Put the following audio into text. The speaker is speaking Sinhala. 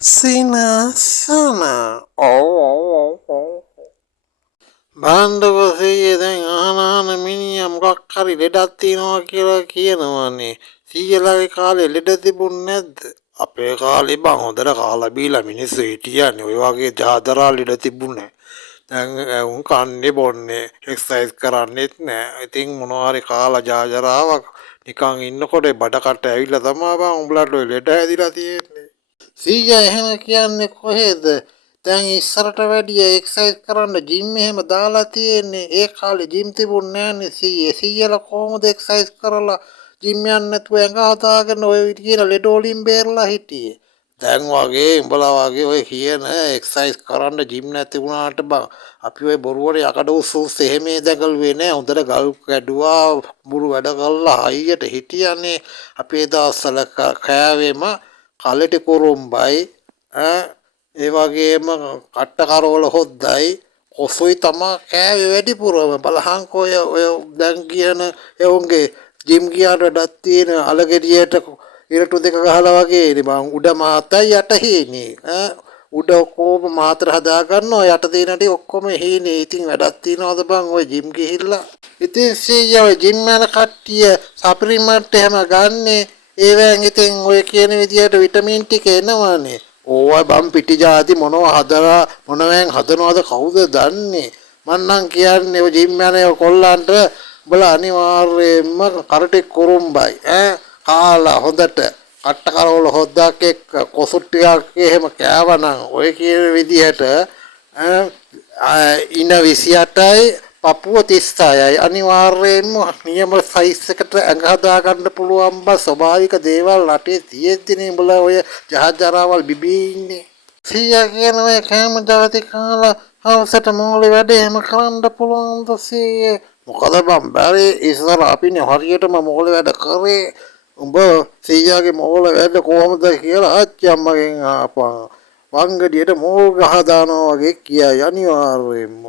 සිනසන බණ්ඩවසයේ දැන් ආනාන මිනිහා මොකක් හරි ලෙඩක් තියෙනවා කියලා කියනවනේ. සීයලාගේ කාලේ ලෙඩ තිබුණ නැද්ද? අපේ කාලේ බං හොඳට කාලා බීලා මිනිස්සු හිටියන්නේ. ඔය වගේ ජාදරා ලෙඩ තිබුණේ නැහැ. දැන් උන් කන්නේ බොන්නේ එක්සර්සයිස් කරන්නේත් නැහැ. ඉතින් මොනවා හරි කාලා ජාජරාවක් නිකන් ඉන්නකොට බඩකට ඇවිල්ලා තමයි බං උඹලට ඔය ලෙඩ හැදිලා තියෙන්නේ. සීයා එහෙම කියන්නේ කොහෙද? දැන් ඉස්සරට වැඩිය එක්සර්සයිස් කරන්න ජිම් එහෙම දාලා තියෙන්නේ. ඒ කාලේ ජිම් තිබුණේ නැන්නේ සීයේ. සීයලා කොහොමද එක්සර්සයිස් කරලා ජිම් යන්නේ නැතුව ඇඟ හදාගෙන ඔය කියන ලෙඩ වලින් බේරලා හිටියේ. දැන් වගේ උඹලා වගේ ඔය කියන එක්සර්සයිස් කරන්න ජිම් නැති වුණාට බං අපි ඔය බොරුවට යකඩ උස් එහෙම දැකලුවේ නෑ. හොඳට ගල් කැඩුවා බුරු වැඩ කළා හයියට හිටියනේ. අපේ දවස්වල කෑවෙම කලට කුරුම්බයි ඒ වගේම කට්ට කරවල හොද්දයි කොසුයි තමා කෑවේ වැඩිපුරම බලහන්කෝ ඔය දැන් කියන එවුන්ගේ ජිම් ගියාට වැඩක් තියෙන අලගෙඩියට ඉරටු දෙක ගහලා වගේ නේ බං උඩ මාතයි යට හීනේ උඩ කොහොම මාතර හදා ගන්නවා යට තියෙන ටික ඔක්කොම හීනේ. ඉතින් වැඩක් තියනවද බං ඔය ජිම් ගිහිල්ලා? ඉතින් සීයා ඔය ජිම් යන කට්ටිය සප්ලිමන්ට් එහෙම ගන්නේ ඒවෙන් ඉතින් ඔය කියන විදියට විටමින් ටික එනවනේ. ඕවා බම් පිටි જાති මොනවා හදලා මොනවෙන් හදනවද කවුද දන්නේ? මං නම් කියන්නේ ඔය ජිම් යන කොල්ලන්ට උඹලා අනිවාර්යයෙන්ම කරටි කුරුම්බයි කාලා හොඳට කට්ට කරවල හොද්දාක් එක්ක කොසු ටිකක් එහෙම කෑවනම් ඔය කියන විදිහට ඉන 28යි පපුව 36යි අනිවාර්යයෙන්ම නියම සයිස් එකට ඇඟ හදා ගන්න පුළුවන් බස් ස්වභාවික දේවල් රටේ තියෙද්දිනේ උඹලා ඔය ජහජරාවල් බිබී ඉන්නේ. සීයා කියන ඔය කෑම જાති කාලා හවසට මෝලේ වැඩ එහෙම කරන්න පුළුවන්ද සීයේ? මොකද බම් බැරි ඉස්සර අපිනේ හරියටම මෝලේ වැඩ කරේ. උඹ සීයාගේ මෝලේ වැඩ කොහොමද කියලා ආච්චි අම්මගෙන් ආපන්. වංගඩියට මෝල් ගහ දානවා වගේ කියයි අනිවාර්යයෙන්ම.